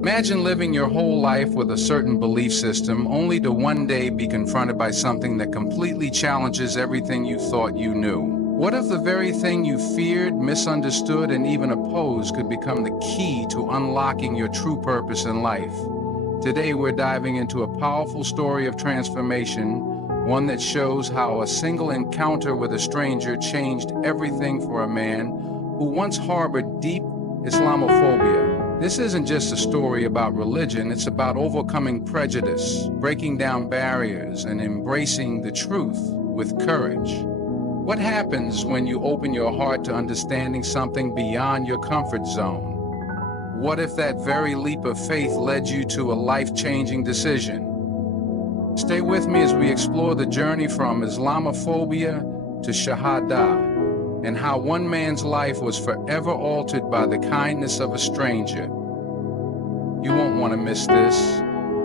Imagine living your whole life with a certain belief system, only to one day be confronted by something that completely challenges everything you thought you knew. What if the very thing you feared, misunderstood, and even opposed could become the key to unlocking your true purpose in life? Today we're diving into a powerful story of transformation, one that shows how a single encounter with a stranger changed everything for a man who once harbored deep Islamophobia. This isn't just a story about religion, it's about overcoming prejudice, breaking down barriers, and embracing the truth with courage. What happens when you open your heart to understanding something beyond your comfort zone? What if that very leap of faith led you to a life-changing decision? Stay with me as we explore the journey from Islamophobia to Shahadah, and how one man's life was forever altered by the kindness of a stranger. You won't want to miss this.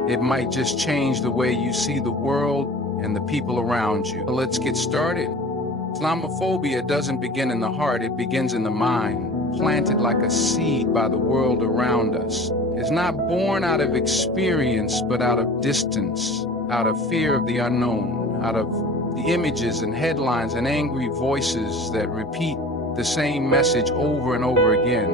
It might just change the way you see the world and the people around you. Let's get started. Islamophobia doesn't begin in the heart, it begins in the mind, planted like a seed by the world around us. It's not born out of experience, but out of distance, out of fear of the unknown, out of the images and headlines and angry voices that repeat the same message over and over again.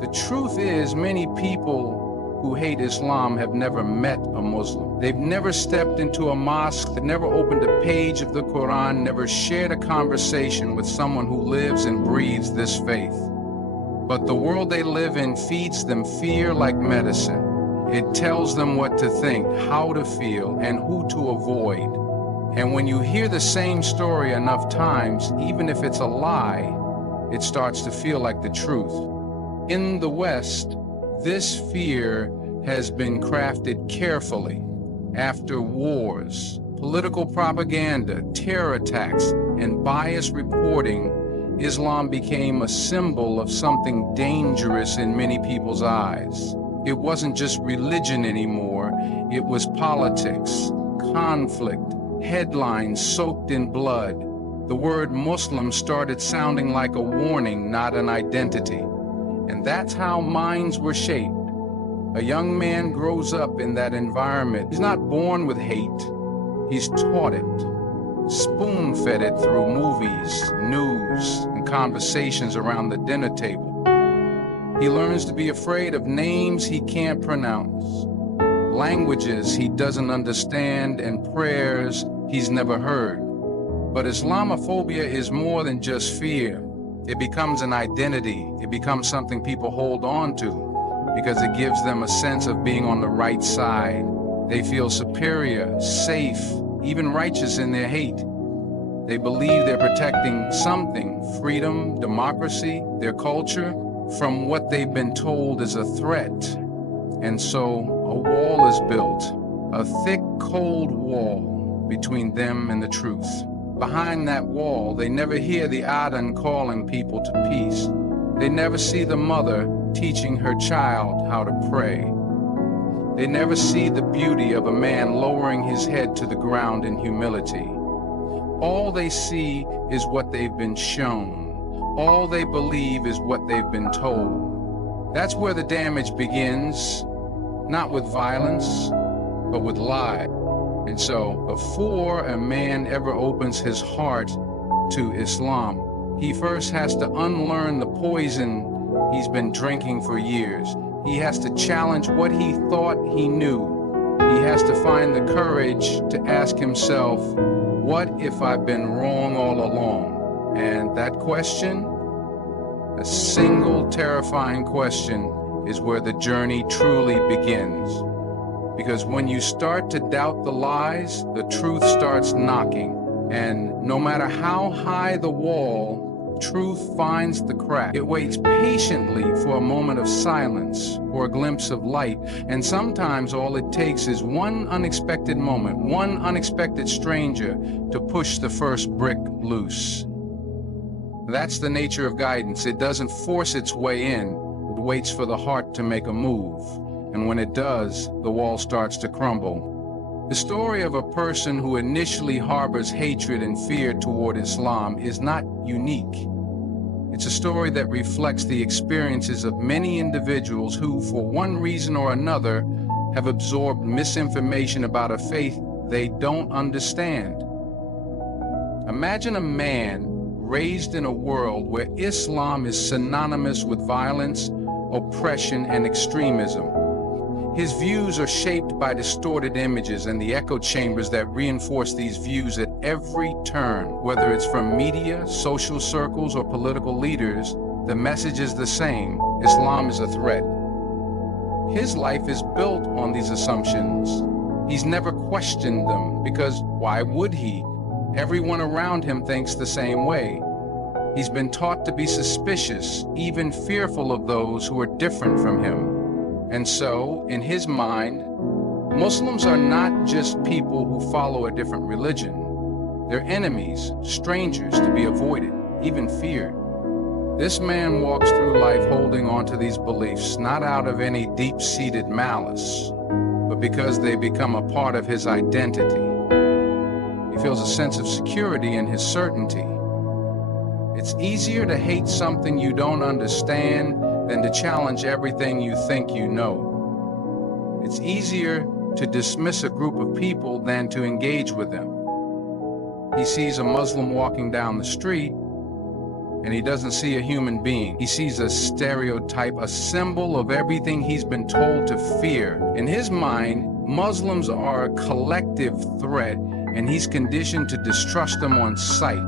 The truth is, many people who hate Islam have never met a Muslim. They've never stepped into a mosque, they've never opened a page of the Quran, never shared a conversation with someone who lives and breathes this faith. But the world they live in feeds them fear like medicine. It tells them what to think, how to feel, and who to avoid. And when you hear the same story enough times, even if it's a lie, it starts to feel like the truth. In the West, this fear has been crafted carefully. After wars, political propaganda, terror attacks, and biased reporting, Islam became a symbol of something dangerous in many people's eyes. It wasn't just religion anymore, it was politics, conflict, headlines soaked in blood. The word Muslim started sounding like a warning, not an identity. And that's how minds were shaped. A young man grows up in that environment. He's not born with hate, he's taught it, spoon-fed it through movies, news, and conversations around the dinner table. He learns to be afraid of names he can't pronounce, languages he doesn't understand, and prayers he's never heard. But Islamophobia is more than just fear. It becomes an identity. It becomes something people hold on to because it gives them a sense of being on the right side. They feel superior, safe, even righteous in their hate. They believe they're protecting something, freedom, democracy, their culture, from what they've been told is a threat. And so a wall is built, a thick, cold wall between them and the truth. Behind that wall, they never hear the adhan calling people to peace. They never see the mother teaching her child how to pray. They never see the beauty of a man lowering his head to the ground in humility. All they see is what they've been shown. All they believe is what they've been told. That's where the damage begins, not with violence, but with lies. And so, before a man ever opens his heart to Islam, he first has to unlearn the poison he's been drinking for years. He has to challenge what he thought he knew. He has to find the courage to ask himself, what if I've been wrong all along? And that question, a single terrifying question, is where the journey truly begins. Because when you start to doubt the lies, the truth starts knocking. And no matter how high the wall, truth finds the crack. It waits patiently for a moment of silence or a glimpse of light. And sometimes all it takes is one unexpected moment, one unexpected stranger to push the first brick loose. That's the nature of guidance. It doesn't force its way in. It waits for the heart to make a move. And when it does, the wall starts to crumble. The story of a person who initially harbors hatred and fear toward Islam is not unique. It's a story that reflects the experiences of many individuals who, for one reason or another, have absorbed misinformation about a faith they don't understand. Imagine a man raised in a world where Islam is synonymous with violence, oppression, and extremism. His views are shaped by distorted images and the echo chambers that reinforce these views at every turn. Whether it's from media, social circles, or political leaders, the message is the same: Islam is a threat. His life is built on these assumptions. He's never questioned them, because why would he? Everyone around him thinks the same way. He's been taught to be suspicious, even fearful of those who are different from him. And so, in his mind, Muslims are not just people who follow a different religion. They're enemies, strangers to be avoided, even feared. This man walks through life holding on to these beliefs, not out of any deep-seated malice, but because they become a part of his identity. He feels a sense of security in his certainty. It's easier to hate something you don't understand than to challenge everything you think you know. It's easier to dismiss a group of people than to engage with them. He sees a Muslim walking down the street, and he doesn't see a human being. He sees a stereotype, a symbol of everything he's been told to fear. In his mind, Muslims are a collective threat, and he's conditioned to distrust them on sight.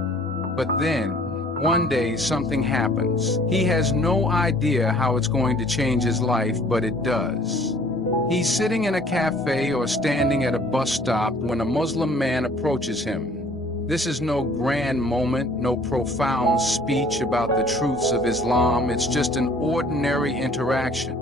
But then, one day, something happens. He has no idea how it's going to change his life, but it does. He's sitting in a cafe or standing at a bus stop when a Muslim man approaches him. This is no grand moment, no profound speech about the truths of Islam. It's just an ordinary interaction.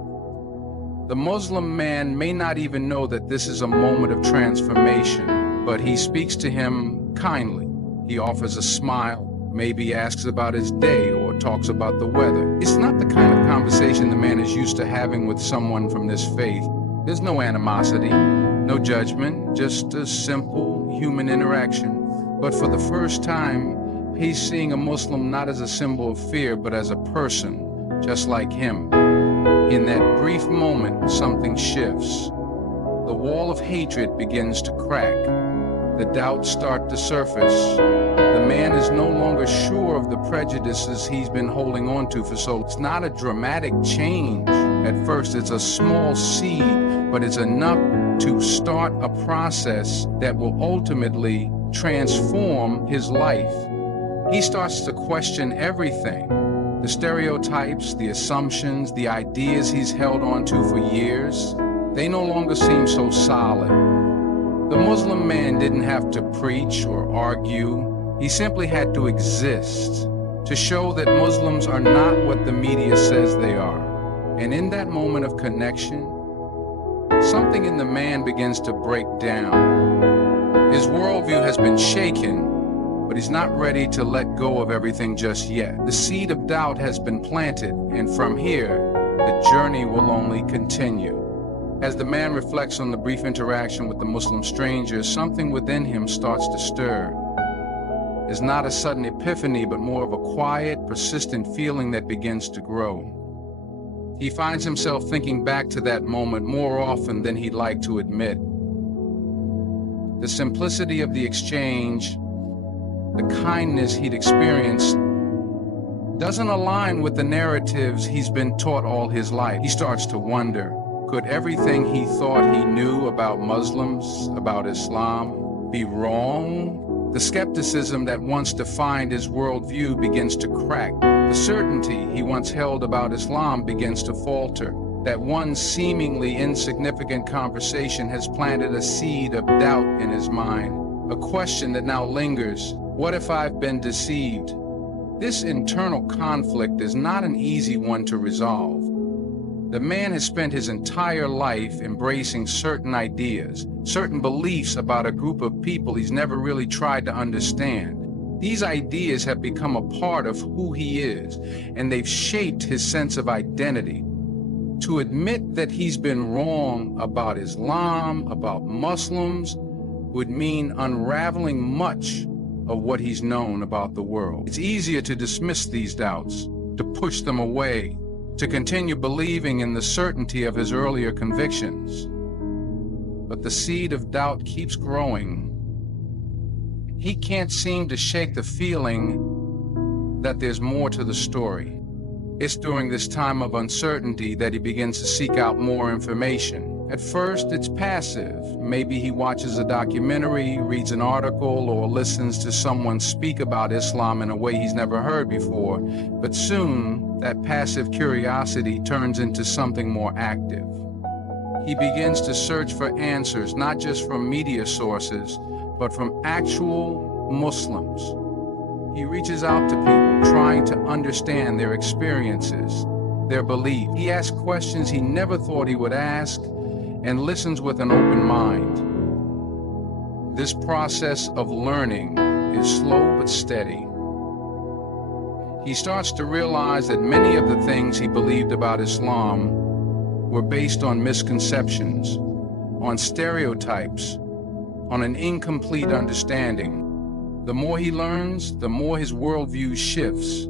The Muslim man may not even know that this is a moment of transformation, but he speaks to him kindly. He offers a smile, maybe asks about his day or talks about the weather. It's not the kind of conversation the man is used to having with someone from this faith. There's no animosity, no judgment, just a simple human interaction. But for the first time, he's seeing a Muslim not as a symbol of fear, but as a person, just like him. In that brief moment, something shifts. The wall of hatred begins to crack. The doubts start to surface. The man is no longer sure of the prejudices he's been holding on to for so long. It's not a dramatic change. At first, it's a small seed, but it's enough to start a process that will ultimately transform his life. He starts to question everything. The stereotypes, the assumptions, the ideas he's held on to for years, they no longer seem so solid. The Muslim man didn't have to preach or argue. He simply had to exist, to show that Muslims are not what the media says they are. And in that moment of connection, something in the man begins to break down. His worldview has been shaken, but he's not ready to let go of everything just yet. The seed of doubt has been planted, and from here, the journey will only continue. As the man reflects on the brief interaction with the Muslim stranger, something within him starts to stir. It's not a sudden epiphany, but more of a quiet, persistent feeling that begins to grow. He finds himself thinking back to that moment more often than he'd like to admit. The simplicity of the exchange, the kindness he'd experienced, doesn't align with the narratives he's been taught all his life. He starts to wonder, could everything he thought he knew about Muslims, about Islam, be wrong? The skepticism that once defined his worldview begins to crack. The certainty he once held about Islam begins to falter. That one seemingly insignificant conversation has planted a seed of doubt in his mind, a question that now lingers. What if I've been deceived? This internal conflict is not an easy one to resolve. The man has spent his entire life embracing certain ideas, certain beliefs about a group of people he's never really tried to understand. These ideas have become a part of who he is, and they've shaped his sense of identity. To admit that he's been wrong about Islam, about Muslims, would mean unraveling much of what he's known about the world. It's easier to dismiss these doubts, to push them away, to continue believing in the certainty of his earlier convictions. But the seed of doubt keeps growing. He can't seem to shake the feeling that there's more to the story. It's during this time of uncertainty that he begins to seek out more information. At first, it's passive. Maybe he watches a documentary, reads an article, or listens to someone speak about Islam in a way he's never heard before. But soon, that passive curiosity turns into something more active. He begins to search for answers, not just from media sources, but from actual Muslims. He reaches out to people, trying to understand their experiences, their beliefs. He asks questions he never thought he would ask, and listens with an open mind. This process of learning is slow but steady. He starts to realize that many of the things he believed about Islam were based on misconceptions, on stereotypes, on an incomplete understanding. The more he learns, the more his worldview shifts.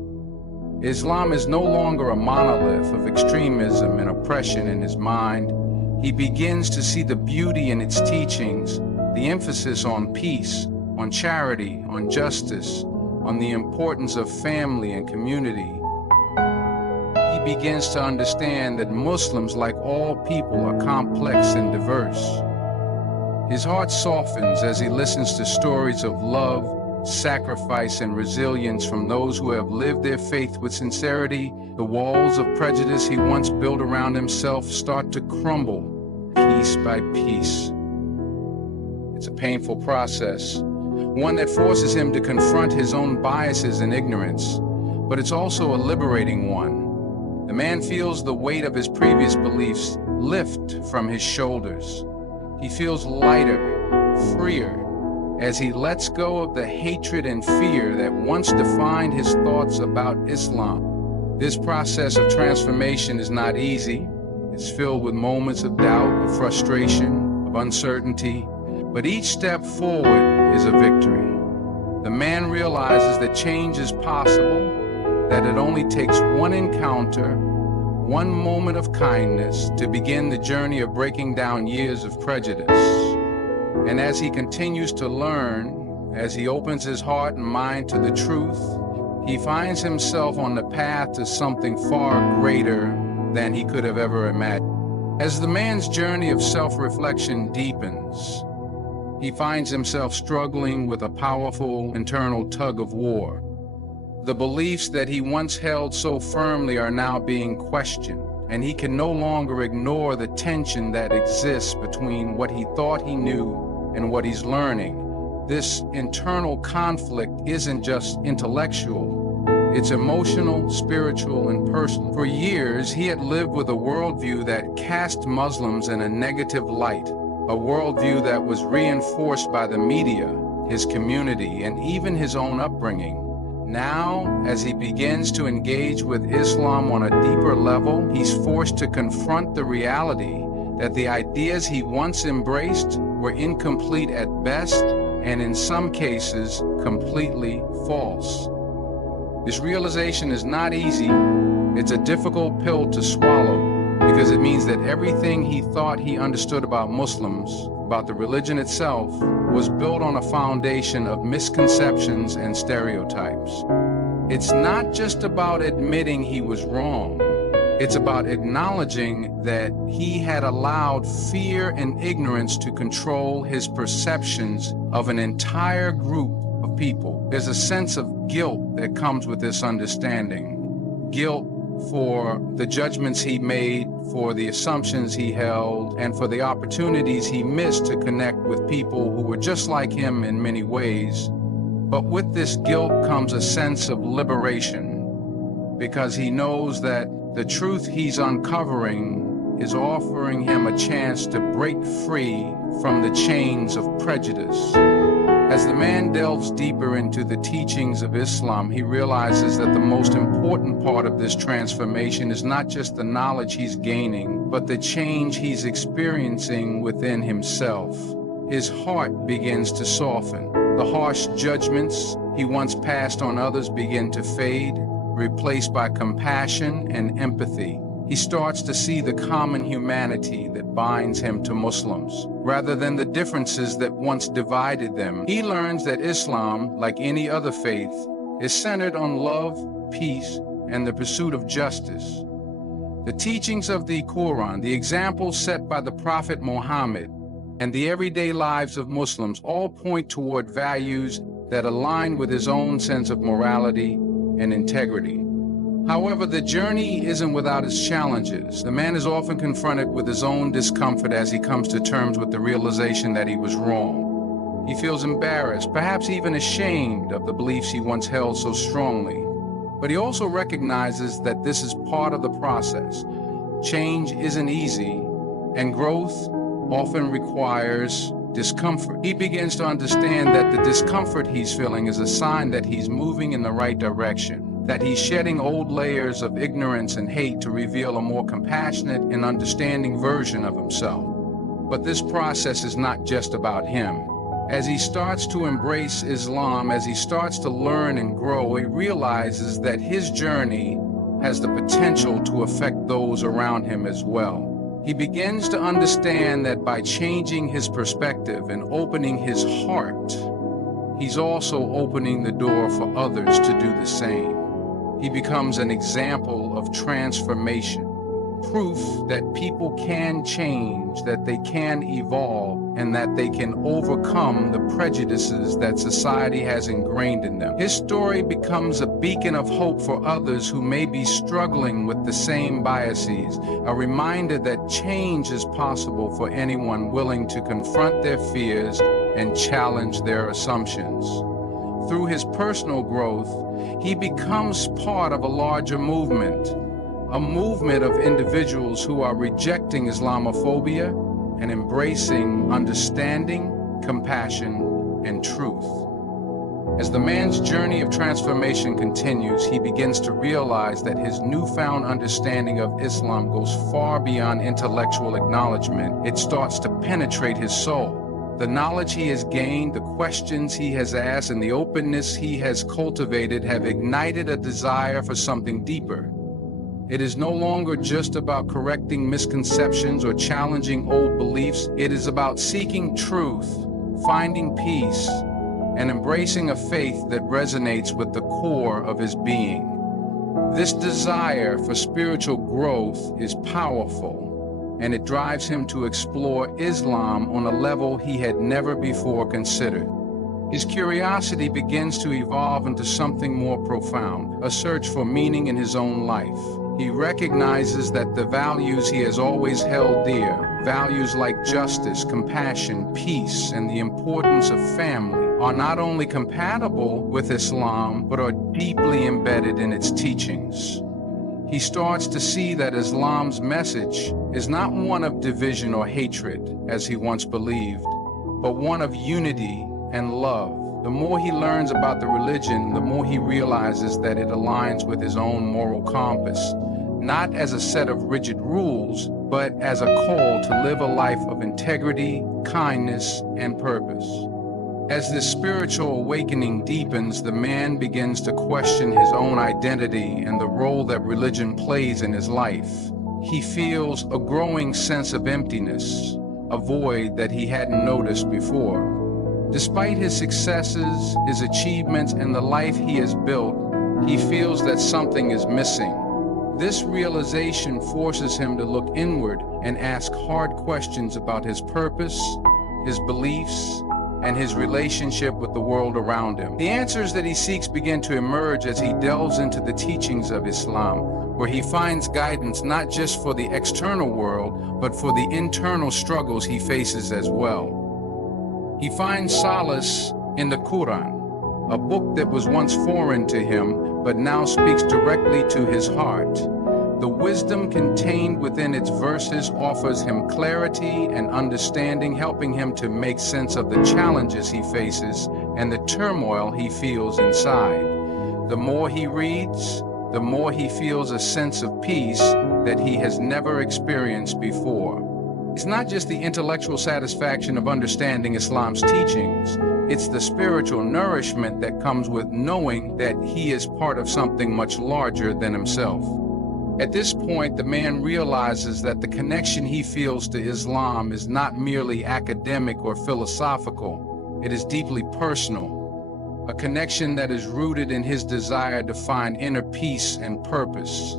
Islam is no longer a monolith of extremism and oppression in his mind. He begins to see the beauty in its teachings, the emphasis on peace, on charity, on justice, on the importance of family and community. He begins to understand that Muslims, like all people, are complex and diverse. His heart softens as he listens to stories of love, sacrifice, and resilience from those who have lived their faith with sincerity. The walls of prejudice he once built around himself start to crumble piece by piece. It's a painful process, one that forces him to confront his own biases and ignorance, but it's also a liberating one. The man feels the weight of his previous beliefs lift from his shoulders. He feels lighter, freer, as he lets go of the hatred and fear that once defined his thoughts about Islam. This process of transformation is not easy. It's filled with moments of doubt, of frustration, of uncertainty, but each step forward is a victory. The man realizes that change is possible, that it only takes one encounter, one moment of kindness to begin the journey of breaking down years of prejudice. And as he continues to learn, as he opens his heart and mind to the truth, he finds himself on the path to something far greater than he could have ever imagined. As the man's journey of self-reflection deepens, he finds himself struggling with a powerful internal tug of war. The beliefs that he once held so firmly are now being questioned, and he can no longer ignore the tension that exists between what he thought he knew and what he's learning. This internal conflict isn't just intellectual, it's emotional, spiritual, and personal. For years, he had lived with a worldview that cast Muslims in a negative light, a worldview that was reinforced by the media, his community, and even his own upbringing. Now, as he begins to engage with Islam on a deeper level, he's forced to confront the reality that the ideas he once embraced were incomplete at best, and in some cases, completely false. This realization is not easy. It's a difficult pill to swallow, because it means that everything he thought he understood about Muslims, about the religion itself, was built on a foundation of misconceptions and stereotypes. It's not just about admitting he was wrong. It's about acknowledging that he had allowed fear and ignorance to control his perceptions of an entire group of people. There's a sense of guilt that comes with this understanding. Guilt for the judgments he made, for the assumptions he held, and for the opportunities he missed to connect with people who were just like him in many ways. But with this guilt comes a sense of liberation, because he knows that the truth he's uncovering is offering him a chance to break free from the chains of prejudice. As the man delves deeper into the teachings of Islam, he realizes that the most important part of this transformation is not just the knowledge he's gaining, but the change he's experiencing within himself. His heart begins to soften. The harsh judgments he once passed on others begin to fade, replaced by compassion and empathy. He starts to see the common humanity that binds him to Muslims, rather than the differences that once divided them. He learns that Islam, like any other faith, is centered on love, peace, and the pursuit of justice. The teachings of the Quran, the examples set by the Prophet Muhammad, and the everyday lives of Muslims all point toward values that align with his own sense of morality and integrity. However, the journey isn't without its challenges. The man is often confronted with his own discomfort as he comes to terms with the realization that he was wrong. He feels embarrassed, perhaps even ashamed of the beliefs he once held so strongly. But he also recognizes that this is part of the process. Change isn't easy, and growth often requires discomfort. He begins to understand that the discomfort he's feeling is a sign that he's moving in the right direction, that he's shedding old layers of ignorance and hate to reveal a more compassionate and understanding version of himself. But this process is not just about him. As he starts to embrace Islam, as he starts to learn and grow, he realizes that his journey has the potential to affect those around him as well. He begins to understand that by changing his perspective and opening his heart, he's also opening the door for others to do the same. He becomes an example of transformation, proof that people can change, that they can evolve, and that they can overcome the prejudices that society has ingrained in them. His story becomes a beacon of hope for others who may be struggling with the same biases, a reminder that change is possible for anyone willing to confront their fears and challenge their assumptions. Through his personal growth, he becomes part of a larger movement, a movement of individuals who are rejecting Islamophobia and embracing understanding, compassion, and truth. As the man's journey of transformation continues, he begins to realize that his newfound understanding of Islam goes far beyond intellectual acknowledgement. It starts to penetrate his soul. The knowledge he has gained, the questions he has asked, and the openness he has cultivated have ignited a desire for something deeper. It is no longer just about correcting misconceptions or challenging old beliefs. It is about seeking truth, finding peace, and embracing a faith that resonates with the core of his being. This desire for spiritual growth is powerful, and it drives him to explore Islam on a level he had never before considered. His curiosity begins to evolve into something more profound, a search for meaning in his own life. He recognizes that the values he has always held dear, values like justice, compassion, peace, and the importance of family, are not only compatible with Islam, but are deeply embedded in its teachings. He starts to see that Islam's message is not one of division or hatred, as he once believed, but one of unity and love. The more he learns about the religion, the more he realizes that it aligns with his own moral compass, not as a set of rigid rules, but as a call to live a life of integrity, kindness, and purpose. As this spiritual awakening deepens, the man begins to question his own identity and the role that religion plays in his life. He feels a growing sense of emptiness, a void that he hadn't noticed before. Despite his successes, his achievements, and the life he has built, he feels that something is missing. This realization forces him to look inward and ask hard questions about his purpose, his beliefs, and his relationship with the world around him. The answers that he seeks begin to emerge as he delves into the teachings of Islam, where he finds guidance not just for the external world, but for the internal struggles he faces as well. He finds solace in the Quran, a book that was once foreign to him, but now speaks directly to his heart. The wisdom contained within its verses offers him clarity and understanding, helping him to make sense of the challenges he faces and the turmoil he feels inside. The more he reads, the more he feels a sense of peace that he has never experienced before. It's not just the intellectual satisfaction of understanding Islam's teachings, It's the spiritual nourishment that comes with knowing that he is part of something much larger than himself. At this point, the man realizes that the connection he feels to Islam is not merely academic or philosophical. It is deeply personal, a connection that is rooted in his desire to find inner peace and purpose.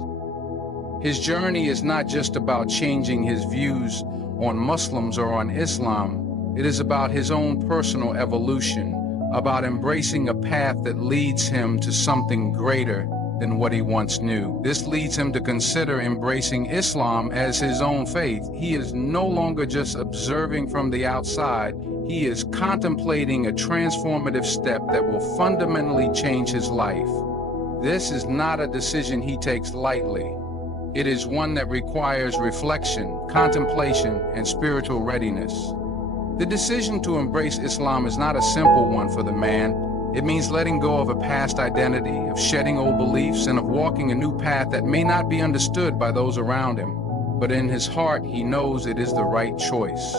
His journey is not just about changing his views on Muslims or on Islam. It is about his own personal evolution, about embracing a path that leads him to something greater than what he once knew. This leads him to consider embracing Islam as his own faith. He is no longer just observing from the outside. He is contemplating a transformative step that will fundamentally change his life. This is not a decision he takes lightly. It is one that requires reflection, contemplation, and spiritual readiness. The decision to embrace Islam is not a simple one for the man. It means letting go of a past identity, of shedding old beliefs, and of walking a new path that may not be understood by those around him. But in his heart, he knows it is the right choice.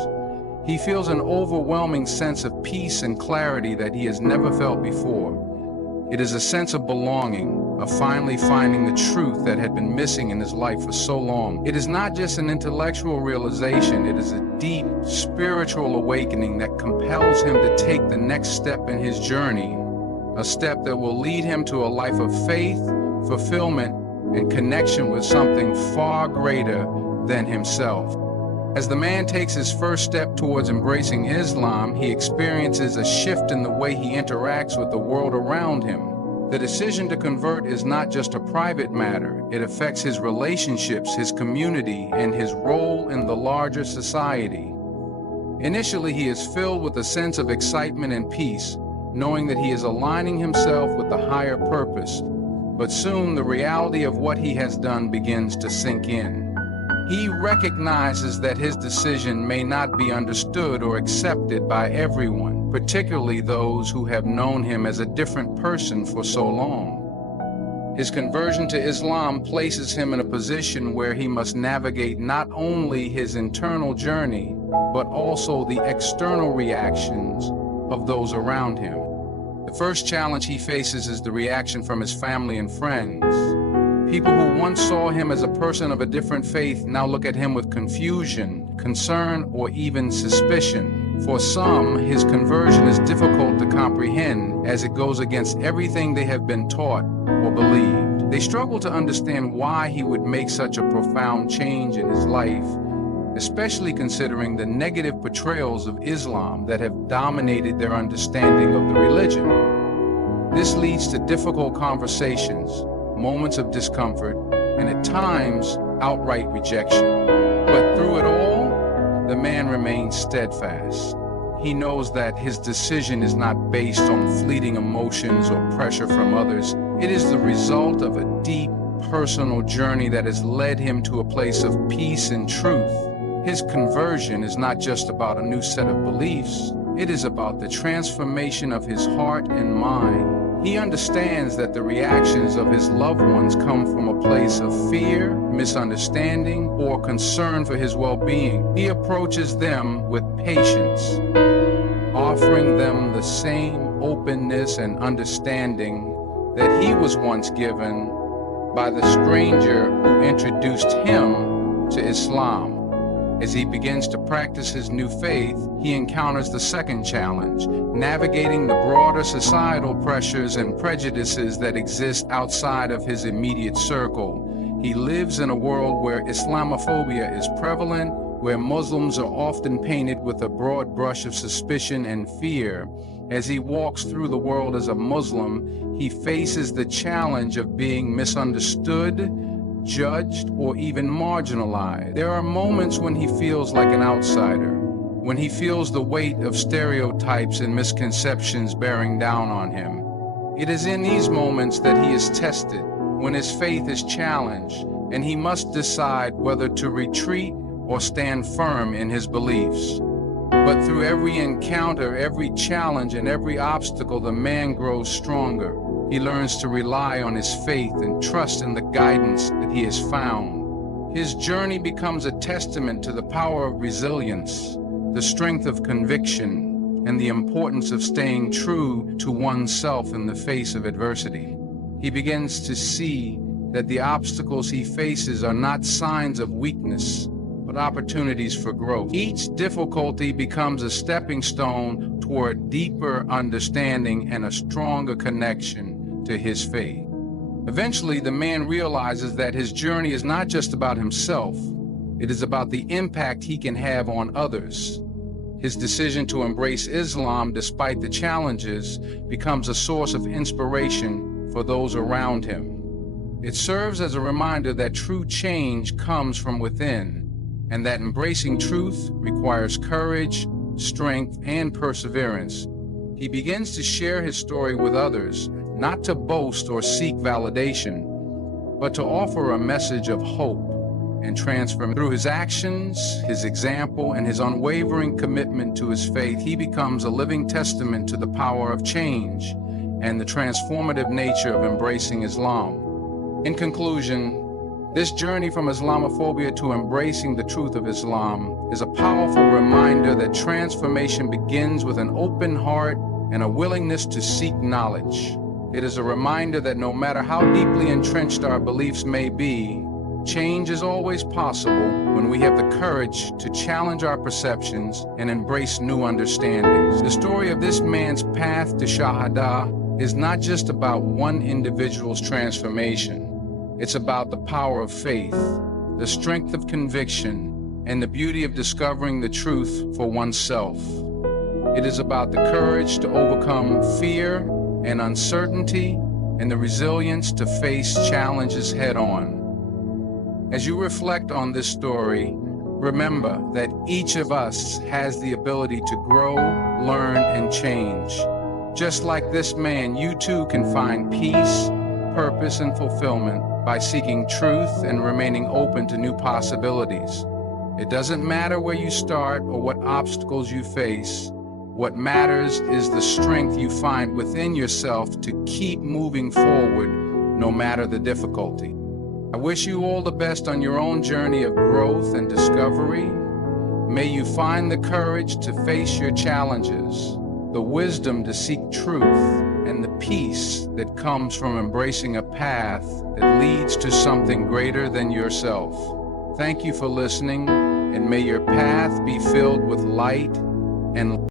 He feels an overwhelming sense of peace and clarity that he has never felt before. It is a sense of belonging, of finally finding the truth that had been missing in his life for so long. It is not just an intellectual realization, it is a deep spiritual awakening that compels him to take the next step in his journey, a step that will lead him to a life of faith, fulfillment, and connection with something far greater than himself. As the man takes his first step towards embracing Islam, he experiences a shift in the way he interacts with the world around him. The decision to convert is not just a private matter. It affects his relationships, his community, and his role in the larger society. Initially, he is filled with a sense of excitement and peace, knowing that he is aligning himself with the higher purpose. But soon, the reality of what he has done begins to sink in. He recognizes that his decision may not be understood or accepted by everyone, particularly those who have known him as a different person for so long. His conversion to Islam places him in a position where he must navigate not only his internal journey, but also the external reactions of those around him. The first challenge he faces is the reaction from his family and friends. People who once saw him as a person of a different faith now look at him with confusion, concern, or even suspicion. For some, his conversion is difficult to comprehend as it goes against everything they have been taught or believed. They struggle to understand why he would make such a profound change in his life, especially considering the negative portrayals of Islam that have dominated their understanding of the religion. This leads to difficult conversations, moments of discomfort, and at times, outright rejection. But through it all, the man remains steadfast. He knows that his decision is not based on fleeting emotions or pressure from others. It is the result of a deep, personal journey that has led him to a place of peace and truth. His conversion is not just about a new set of beliefs. It is about the transformation of his heart and mind. He understands that the reactions of his loved ones come from a place of fear, misunderstanding, or concern for his well-being. He approaches them with patience, offering them the same openness and understanding that he was once given by the stranger who introduced him to Islam. As he begins to practice his new faith, he encounters the second challenge, navigating the broader societal pressures and prejudices that exist outside of his immediate circle. He lives in a world where Islamophobia is prevalent, where Muslims are often painted with a broad brush of suspicion and fear. As he walks through the world as a Muslim, he faces the challenge of being misunderstood, judged, or even marginalized. There are moments when he feels like an outsider, when he feels the weight of stereotypes and misconceptions bearing down on him. It is in these moments that he is tested, when his faith is challenged, and he must decide whether to retreat or stand firm in his beliefs. But through every encounter, every challenge, and every obstacle, the man grows stronger. He learns to rely on his faith and trust in the guidance that he has found. His journey becomes a testament to the power of resilience, the strength of conviction, and the importance of staying true to oneself in the face of adversity. He begins to see that the obstacles he faces are not signs of weakness, but opportunities for growth. Each difficulty becomes a stepping stone toward deeper understanding and a stronger connection to his faith. Eventually, the man realizes that his journey is not just about himself, it is about the impact he can have on others. His decision to embrace Islam despite the challenges becomes a source of inspiration for those around him. It serves as a reminder that true change comes from within, and that embracing truth requires courage, strength, and perseverance. He begins to share his story with others, not to boast or seek validation, but to offer a message of hope and transformation. Through his actions, his example, and his unwavering commitment to his faith, he becomes a living testament to the power of change and the transformative nature of embracing Islam. In conclusion, this journey from Islamophobia to embracing the truth of Islam is a powerful reminder that transformation begins with an open heart and a willingness to seek knowledge. It is a reminder that no matter how deeply entrenched our beliefs may be, change is always possible when we have the courage to challenge our perceptions and embrace new understandings. The story of this man's path to Shahadah is not just about one individual's transformation. It's about the power of faith, the strength of conviction, and the beauty of discovering the truth for oneself. It is about the courage to overcome fear and uncertainty and the resilience to face challenges head-on. As you reflect on this story, remember that each of us has the ability to grow, learn, and change. Just like this man, you too can find peace, purpose, and fulfillment by seeking truth and remaining open to new possibilities. It doesn't matter where you start or what obstacles you face. What matters is the strength you find within yourself to keep moving forward no matter the difficulty. I wish you all the best on your own journey of growth and discovery. May you find the courage to face your challenges, the wisdom to seek truth, and the peace that comes from embracing a path that leads to something greater than yourself. Thank you for listening, and may your path be filled with light and